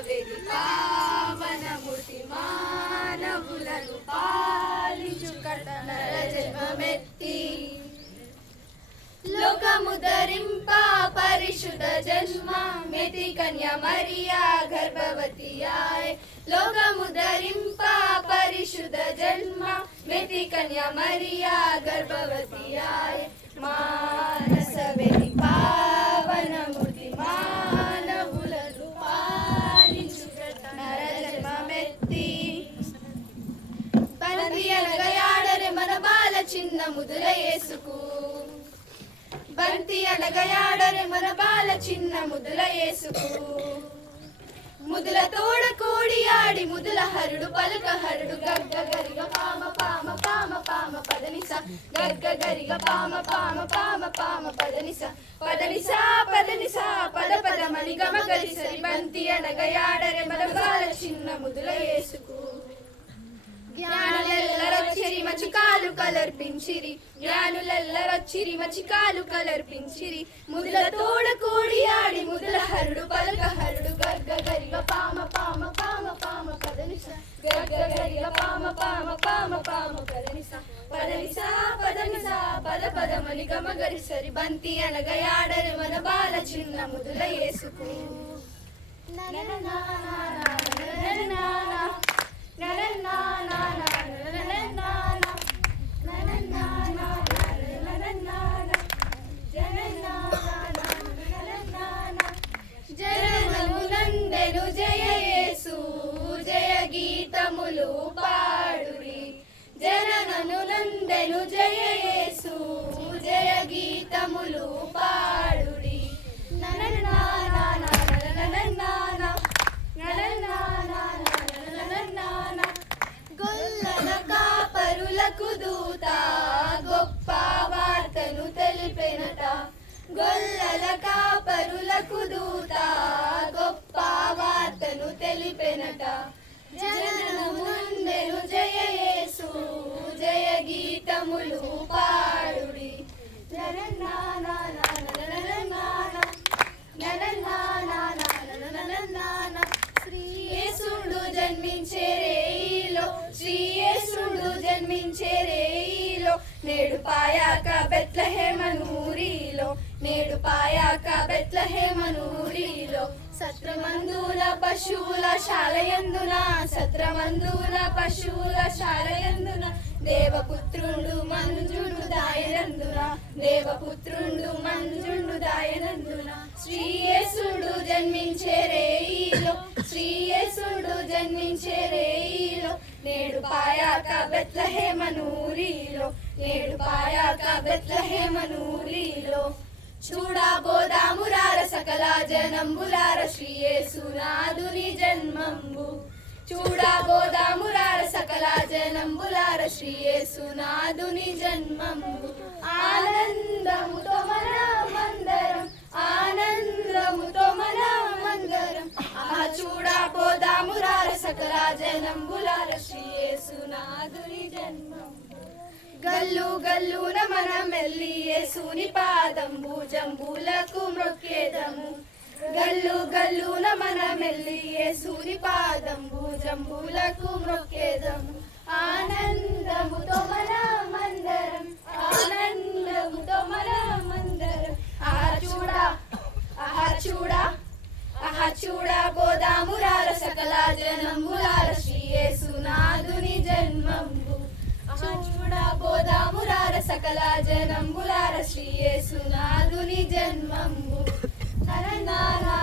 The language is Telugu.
వెది పావనమూర్తి మానవులను పాలించు నర జన్మమెత్తి లోకముదరింప పరిశుద్ధ జన్మ మెతి కన్య మరియా గర్భవతియాయ్ లోకముదరింప పరిశుద్ధ జన్మ మెతి కన్య మరియా గర్భవతియాయ్ మానస వెది పావనమూర్తి మానవులను పాలించు నర జన్మమెత్తి బంతి అనగయాడరే మన బాల చిన్న ముదుల యేసుకు బంతి అనగయాడరే మన బాల చిన్న ముదుల యేసుకు ముదుల తోడ కోడి ఆడి ముదుల హరుడు పలుక హరుడు గగ్గ గరిగ పామ పామ పామ పామ పదనిస గగ్గ గరిగ పామ పామ పామ పామ పదనిస పదనిస పదనిస పద పద మని గమ గరిసరి బంతి అనగయాడరే మన బాల చిన్న ముదుల యేసుకు జ్ఞానులెల్లరొచ్చిరి మచికాలు కలర్పించిరి జ్ఞానులెల్లరొచ్చిరి మచికాలు కలర్పించిరి ముదుల తోడ కోడి ఆడి ముదుల హరుడు పలక హరుడు గర్గ గరిగ పామ పామ పామ పామ పదనిస గర్గ గరిగ పామ పామ పామ పామ పదనిస పదనిస పదనిస పద పద మని గమ గరిసరి బంతి అనగయాడరే మన బాల చిన్న ముదుల యేసుకు జననమునందెను జయ యేసు జయ గీతములు పాడురి జననమునందెను జయ యేసు జయ గీతములు పాడురి గొల్లల కాపరులకు దూత గొప్ప వార్తను తెలిపెనట గొల్లల కాపరులకు దూత గొప్ప వార్తను తెలిపెనట జననమునందెను జయ యేసు జయ గీతములు పాడుడి శ్రీయేసుడు జన్మించే రేయిలో శ్రీయేసుడు జన్మించే రేయిలో నేడు పాయాక బెత్లెహేమనూరిలో నేడు పాయాక బెత్లెహేమనూరిలో సత్రమందుల పశువుల శాలయందున సత్రమందుల పశువుల శాలయందున దేవపుత్రుండు మంజుండు దాయనందున దేవపుత్రుండు మంజుండు దాయనందున శ్రీయేసుడు జన్మించే రేయిలో శ్రీయేసుడు జన్మించే రేయిలో నేడు పాయాక బెత్లెహేమనూరిలో నేడు పాయాక బెత్లెహేమనూరిలో చూడబోదామురార సకల జనంబులార శ్రీయేసునాథుని జన్మంబు చూడబోదామురార సకల జనంబులార శ్రీయేసునాథుని జన్మంబు ఆనందముతో మనమందరం ఆనందముతో మనమందరం చూడబోదామురార సకల జనంబులార శ్రీయేసునాథుని జన్మంబు గల్లు గల్లున మనమెల్లి యేసుని పాదంబు జంబులకు మ్రొక్కేదము గల్లు గల్లున మనమెల్లి యేసుని పాదంబు జంబులకు మ్రొక్కేదము ఆనందముతో మనమందరం ఆనందముతో మనమందరం చూడబోదామురార సకల జనంబులార శ్రీయేసునాథుని జన్మంబు చూడబోదామురార సకల జనంబులార శ్రీయేసునాథుని జన్మంబు నరనారా